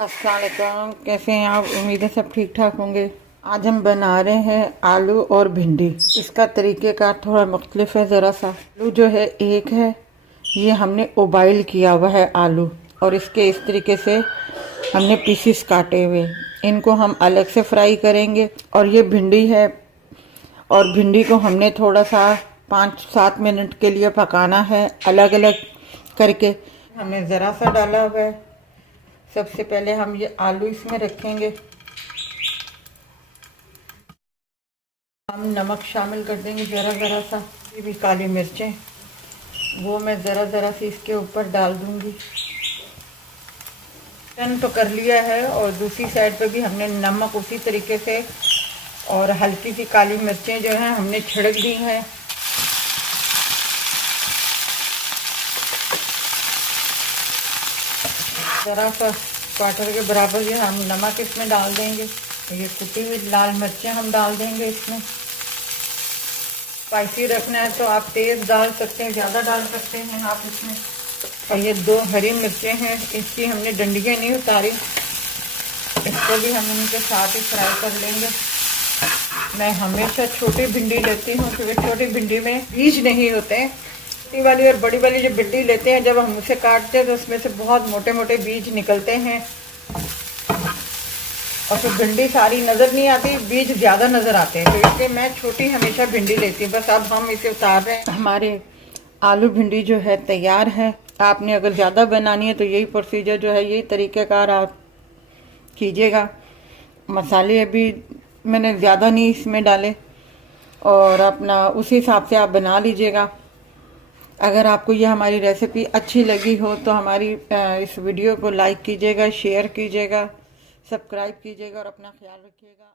अस्सलाम वालेकुम, कैसे हैं आप? उम्मीद है सब ठीक ठाक होंगे। आज हम बना रहे हैं आलू और भिंडी। इसका तरीक़ेकार थोड़ा मुख्तलिफ है ज़रा सा। आलू जो है एक है, ये हमने उबाइल किया हुआ है आलू, और इसके इस तरीके से हमने पीसीस काटे हुए, इनको हम अलग से फ्राई करेंगे। और ये भिंडी है, और भिंडी को हमने थोड़ा सा 5-7 मिनट के लिए पकाना है अलग अलग करके। हमने ज़रा सा डाला हुआ है। सबसे पहले हम ये आलू इसमें रखेंगे। हम नमक शामिल कर देंगे ज़रा ज़रा सा। ये भी काली मिर्चें, वो मैं ज़रा ज़रा सी इसके ऊपर डाल दूंगी। टर्न तो कर लिया है, और दूसरी साइड पे भी हमने नमक उसी तरीके से, और हल्की सी काली मिर्चें जो हैं हमने छिड़क दी हैं। ज़रा सा क्वार्टर के बराबर ये हम नमक इसमें डाल देंगे। ये कुटी हुई लाल मिर्चें हम डाल देंगे इसमें। स्पाइसी रखना है तो आप तेज़ डाल सकते हैं, ज़्यादा डाल सकते हैं आप इसमें। और ये 2 हरी मिर्चें हैं, इसकी हमने डंडियाँ नहीं उतारी, इसको भी हम इनके साथ ही फ्राई कर लेंगे। मैं हमेशा छोटी भिंडी लेती हूँ, क्योंकि छोटी भिंडी में बीज नहीं होते हैं। छोटी वाली और बड़ी वाली जो भिंडी लेते हैं, जब हम उसे काटते हैं तो उसमें से बहुत मोटे मोटे बीज निकलते हैं, और फिर भिंडी सारी नज़र नहीं आती, बीज ज़्यादा नज़र आते हैं। तो इसलिए मैं छोटी हमेशा भिंडी लेती हूँ। बस अब हम इसे उतार रहे हैं। हमारे आलू भिंडी जो है तैयार है। आपने अगर ज़्यादा बनानी है तो यही प्रोसीजर जो है, यही तरीक़ेकार आप कीजिएगा। मसाले अभी मैंने ज़्यादा नहीं इसमें डाले, और अपना उसी हिसाब से आप बना लीजिएगा। अगर आपको ये हमारी रेसिपी अच्छी लगी हो तो हमारी इस वीडियो को लाइक कीजिएगा, शेयर कीजिएगा, सब्सक्राइब कीजिएगा, और अपना ख्याल रखिएगा।